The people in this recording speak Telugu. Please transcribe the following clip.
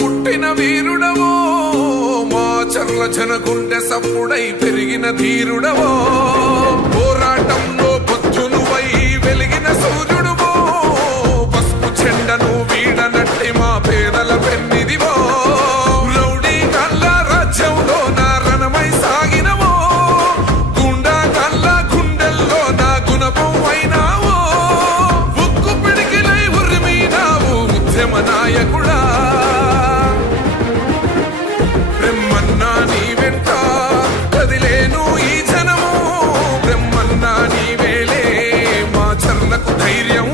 పుట్టిన వీరుడవో, మా చర్ల జనగుండె సప్పుడై పెరిగిన ధీరుడవో, పోరాటంలో పొద్దునువై వెలిగిన సూర్యుడువో, పసుపు చెండను వీడనట్టి మా పేదల పెన్నిదివో, రౌడీ గల్ల రాజ్యంలో నా రణమై సాగినవో, గుండా గల్ల గుండెల్లో నా గుణపం అయినావో, ఉక్కు పిడికిలై ఉరిమినావు ఉద్యమ నాయకుడా. బ్రహ్మన్నా నీ వెంట కదిలేను ఈ జనము, బ్రహ్మన్నా నీవేలే మా చర్లకు ధైర్యం.